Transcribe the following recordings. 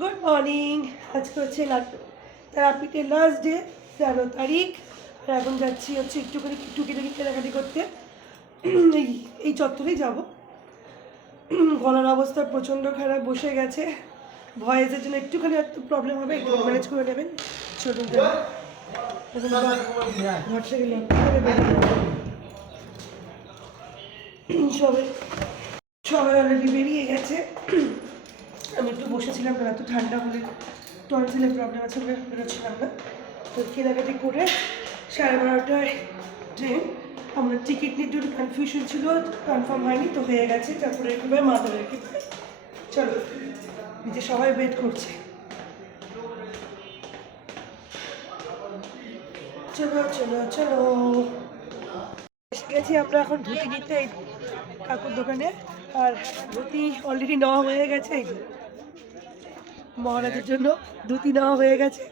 Good morning আজকে হচ্ছে তারাপীঠের লাস্ট ডে তেরো তারিখ। আর এখন যাচ্ছি হচ্ছে একটুখানি টুকিটাকি কেনাকাটি করতে। এই এই চত্বরেই যাব। গলার অবস্থা প্রচণ্ড খারাপ, বসে গেছে। ভয়েসের জন্য একটুখানি একটু প্রবলেম হবে, একটু ম্যানেজ করে নেবেন। যাব। সবাই সবাই অলরেডি বেরিয়ে গেছে। আমি একটু বসেছিলাম, না এত ঠান্ডা হলে টনসিলের প্রবলেম আছে বলে বেরোচ্ছিলাম না। তো কেনাকাটি করে সাড়ে বারোটায় ট্রেন, আমরা টিকিট নিয়ে একটু কনফিউশন ছিল কনফার্ম হয়নি, তো হয়ে গেছে। তারপরে একেবারে মাথা রেখে চলো, নিচে সবাই ওয়েট করছে। চলো চলো চলো। গেছি আমরা এখন ধুতি নিতে কাকুর দোকানে, আর ধুতি অলরেডি নেওয়া হয়ে গেছে, এই। মহারাজের জন্য ধুতি নেওয়া হয়ে গেছে।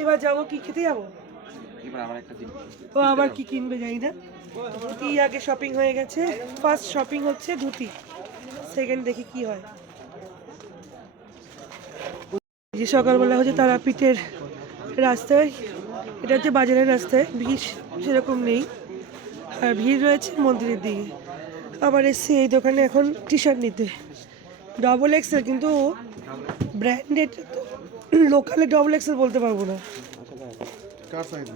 এবার যাব কি খেতে যাব? ও আবার কি কিনবে জানি না। ধুতি আগে শপিং হয়ে গেছে। ফার্স্ট শপিং হচ্ছে ধুতি। সেকেন্ড দেখি কি হয়। যে সকালবেলা হচ্ছে তারাপীঠের রাস্তায় এটা হচ্ছে বাজারের রাস্তায় ভিড় সেরকম নেই। আর ভিড় রয়েছে মন্দিরের দিকে। আবার এসছি এই দোকানে এখন টি শার্ট নিতে ডবল এক্সেল কিন্তু ব্র্যান্ডেড লোকালে ডবল এক্সেল বলতে পারব না। কার সাইজ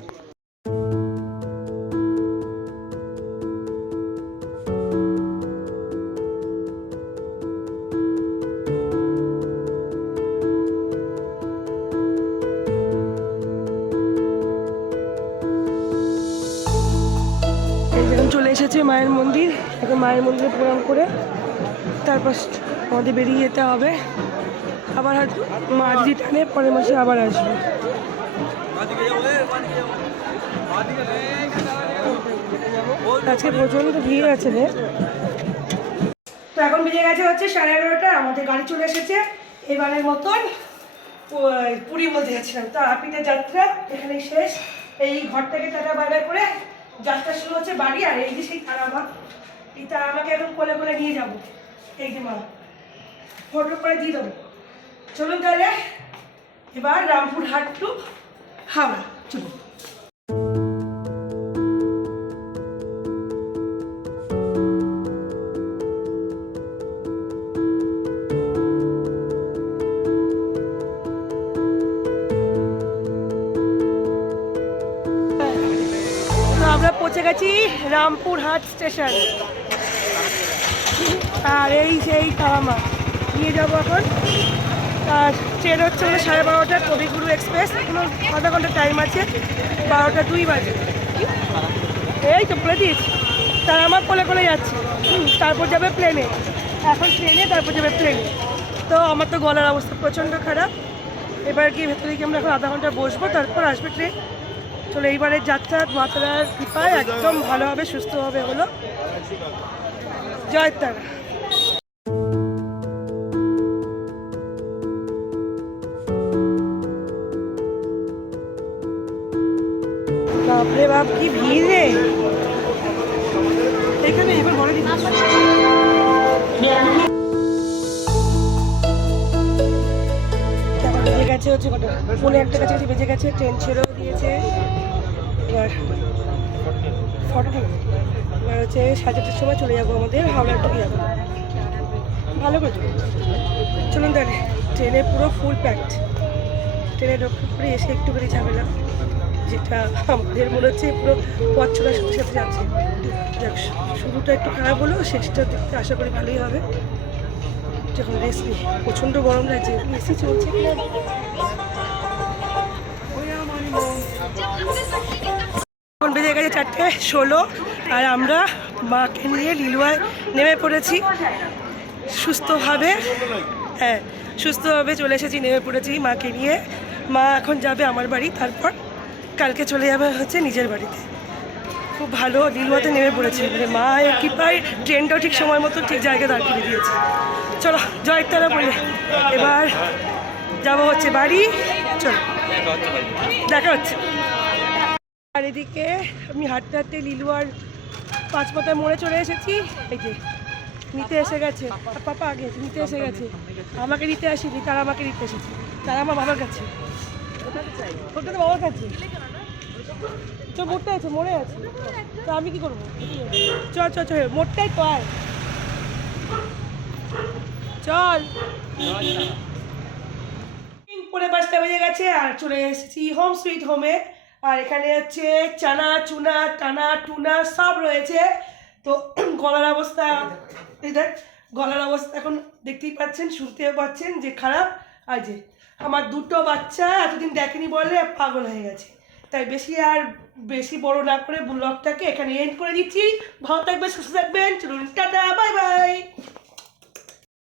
চলে এসেছে মায়ের মন্দির। এখন মায়ের মন্দিরে প্রণাম করে তারপর আমাদের বেরিয়ে যেতে হবে। আবার হয়তো মা টানে, পরের মাসে আবার আসবে। আজকে প্রচণ্ড ভিড় আছে রে। তো এখন বেজে গেছে হচ্ছে সাড়ে এগারোটা, আমাদের গাড়ি চলে এসেছে। এবারের মতন পুরী বলতে যাচ্ছিলাম। তো আপিতে যাত্রা এখানেই শেষ। এই ঘর থেকে টাটা বাইরে করে যাত্রা শুরু হচ্ছে বাড়ি, আর এই যে সেই তারামা। এই তারা আমাকে এখন কোলে কোলে নিয়ে যাব। এই যে মা। ফটো করে দিয়ে দেবো। চলুন তাহলে, এবার রামপুর হাট টু হাওড়া। চলুন। আমরা পৌঁছে গেছি রামপুর হাট স্টেশন। আর এই সেই তারামা নিয়ে যাব এখন। আর ট্রেন হচ্ছে আমাদের সাড়ে বারোটা, কবিগুরু এক্সপ্রেস। এখনও আধা ঘণ্টা টাইম আছে, বারোটা দুই বাজে। এই তো বলে দিস। তার আমার কোলে কোলে যাচ্ছে। তারপর যাবে প্লেনে এখন ট্রেনে তারপর যাবে প্লেনে তো আমার তো গলার অবস্থা প্রচণ্ড খারাপ। এবার গিয়ে ভেতরে গিয়ে আমরা এখন আধা ঘণ্টা বসবো, তারপর আসবে ট্রেন চলো এইবারের যাত্রা মাতারার কৃপায় একদম ভালো হবে, সুস্থ হবে, হলো। জয় তারা। বাপরে বাপ, কি ভিড় রে। এখানে গেছে হচ্ছে কটা? একটা কাছে বেজে গেছে ট্রেন ছেড়েও দিয়েছে। এবার ফটো এবার হচ্ছে সাড়ে সময় চলে যাব আমাদের যাব। ভালো ট্রেনে পুরো ফুল প্যাকড ট্রেনে পরে এসে একটুখানি ঝামেলা। যেটা আমাদের মনে হচ্ছে পুরো পথ চলার সাথে সাথে যাচ্ছে। যাক, শুরুটা একটু খারাপ হলেও শেষটা দেখতে আশা করি ভালোই হবে। যখন নিই প্রচণ্ড গরম লাগছে এসি চলছে এখন বেজে গেছে চারটে ষোলো, আর আমরা মাকে নিয়ে লিলুয়ায় নেমে পড়েছি। সুস্থভাবে হ্যাঁ সুস্থভাবে চলে এসেছি, নেমে পড়েছি মাকে নিয়ে। মা এখন যাবে আমার বাড়ি, তারপর কালকে চলে যাবে হচ্ছে নিজের বাড়িতে। খুব ভালো নীলুয়াতে নেমে পড়েছে। মানে মা কৃপায় ট্রেনটাও ঠিক সময় মতো ঠিক জায়গায় দাঁড় করে দিয়েছে। চলো জয় তারা বলে, এবার যাব হচ্ছে বাড়ি। চলো, দেখা হচ্ছে। আর এদিকে আমি হাঁটতে হাঁটতে লিলুয়ার পাঁচপাতায় মোড়ে চলে এসেছি। এই যে, নিতে এসে গেছে। পাপা আগে, নিতে এসে গেছে। আমাকে নিতে আসেনি, তারা আমাকে নিতে এসেছে। তারা আমার বাবার কাছে। ওটা তো বাবার আমি কি করব? চ চ চ মোড়টাই তো চল। পরে পাঁচটা বেজে গেছে, আর চলে এসেছি হোম সুইট হোমে। আর এখানে হচ্ছে চানা, চুনা, টানা, টুনা সব রয়েছে। তো গলার অবস্থা দেখ, গলার অবস্থা এখন দেখতেই পাচ্ছেন, শুনতেও পাচ্ছেন যে খারাপ। আর যে আমার দুটো বাচ্চা এতদিন দেখেনি বলে পাগল হয়ে গেছে। তাই বেশি আর বেশি বড় না করে ব্লগটাকে এখানে এন্ড করে দিচ্ছি। ভালো থাকবে সুস্থ থাকবেন, চলুন, টাটা বাই বাই